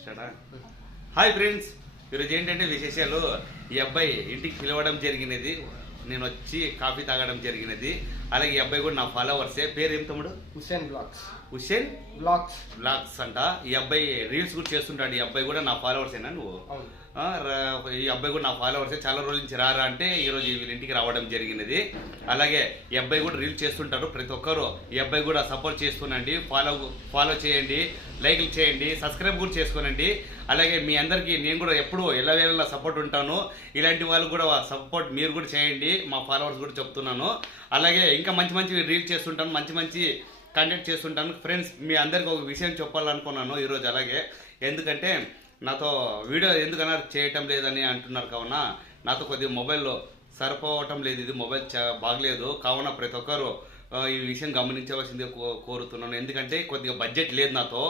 స్టార్టా? Hi friends, ఈరోజు ఏంటంటే విశేషాలు. ఈ అబ్బాయి ఇంటికి పిలవడం జరిగినది, నేను వచ్చి కాఫీ తాగడం జరిగినది. అలాగే ఈ అబ్బాయి కూడా నా ఫాలోవర్సే. పేరు ఏం తమ్ముడు? Hussain blogs. Hussain blogs blogs అంట. ఈ అబ్బాయి రీల్స్ కూడా చేస్తుంటాడు. ఈ అబ్బాయి కూడా నా ఫాలోవర్సేనా నువ్వు? ఈ అబ్బాయి కూడా నా ఫాలోవర్సే. చాలా రోజుల నుంచి రారా అంటే ఈరోజు వీళ్ళ ఇంటికి రావడం జరిగినది. అలాగే ఈ అబ్బాయి కూడా రీల్స్ చేస్తుంటారు. ప్రతి ఒక్కరు ఈ అబ్బాయి కూడా సపోర్ట్ చేస్తునండి, ఫాలో చేయండి, లైక్లు చేయండి, సబ్స్క్రైబ్ కూడా చేసుకోనండి. అలాగే మీ అందరికీ నేను కూడా ఎప్పుడూ ఎల్లవేళలా సపోర్ట్ ఉంటాను. ఇలాంటి వాళ్ళు కూడా సపోర్ట్ మీరు కూడా చేయండి, మా ఫాలోవర్స్ కూడా చెప్తున్నాను. అలాగే ఇంకా మంచి మంచి రీల్స్ చేస్తుంటాను, మంచి మంచి కంటెంట్ చేస్తుంటాను. ఫ్రెండ్స్, మీ అందరికి ఒక విషయం చెప్పాలనుకున్నాను ఈరోజు. అలాగే ఎందుకంటే నాతో వీడియో ఎందుకన్నా చేయటం లేదని అంటున్నారు. కావున నాతో కొద్దిగా మొబైల్లో సరిపోవటం లేదు, ఇది మొబైల్ బాగలేదు. కావున ప్రతి ఒక్కరు ఈ విషయం గమనించవలసిందే కోరుతున్నాను. ఎందుకంటే కొద్దిగా బడ్జెట్ లేదు నాతో.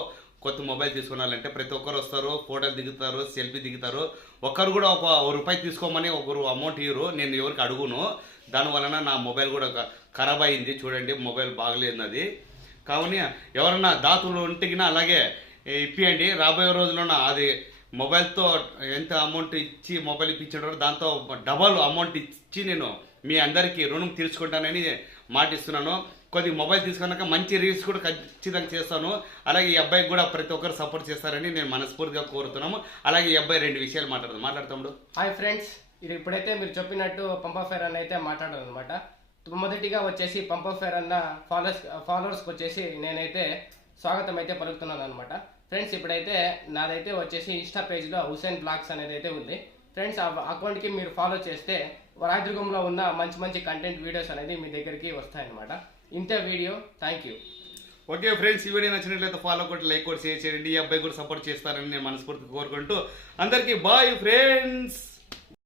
కొత్త మొబైల్ తీసుకున్నారంటే ప్రతి ఒక్కరు వస్తారు, ఫోటోలు దిగుతారు, సెల్ఫీ దిగుతారు. ఒక్కరు కూడా ఒక రూపాయి తీసుకోమని ఒకరు అమౌంట్ ఇవ్వరు. నేను ఎవరికి అడుగును. దానివలన నా మొబైల్ కూడా ఖరాబ్ అయింది. చూడండి, మొబైల్ బాగలేదు అది. కావున ఎవరన్నా దాతులు ఉంటిగినా అలాగే ఇప్పియండి. రాబోయే రోజుల్లో అది మొబైల్తో ఎంత అమౌంట్ ఇచ్చి మొబైల్ ఇప్పించాడో దాంతో డబల్ అమౌంట్ ఇచ్చి నేను మీ అందరికీ రుణం తీర్చుకుంటానని మాటిస్తున్నాను. కొద్ది మొబైల్ తీసుకున్నాక మంచి రీల్స్ కూడా ఖచ్చితంగా చేస్తాను. అలాగే ఈ అబ్బాయికి కూడా ప్రతి ఒక్కరు సపోర్ట్ చేస్తారని నేను మనస్ఫూర్తిగా కోరుతున్నాము. అలాగే ఈ అబ్బాయి రెండు విషయాలు మాట్లాడతాడు. హాయ్ ఫ్రెండ్స్, ఇది ఇప్పుడైతే మీరు చెప్పినట్టు పంపఫేర్ అన్న అయితే మాట్లాడాను అనమాట. మొదటిగా వచ్చేసి పంపఫేర్ అన్న ఫాలోవర్స్కి వచ్చేసి నేనైతే స్వాగతం అయితే పలుకుతున్నాను అనమాట. ఫ్రెండ్స్, ఇప్పుడైతే నాదైతే వచ్చేసి ఇన్స్టా పేజ్లో హుసేన్ బ్లాగ్స్ అనేది అయితే ఉంది. ఫ్రెండ్స్, ఆ అకౌంట్కి మీరు ఫాలో చేస్తే రాయదుర్గంలో ఉన్న మంచి మంచి కంటెంట్ వీడియోస్ అనేది మీ దగ్గరికి వస్తాయన్నమాట. ఇంతే video. Thank you. Okay friends, ఈ వీడియో నచ్చినట్లయితే ఫాలో కొట్టి లైక్ కొట్టి షేర్ చేయండి. ఈ అబ్బాయి కూడా సపోర్ట్ చేస్తారని నేను మనస్ఫూర్తిగా కోరుకుంటూ అందరికీ బాయ్ ఫ్రెండ్స్.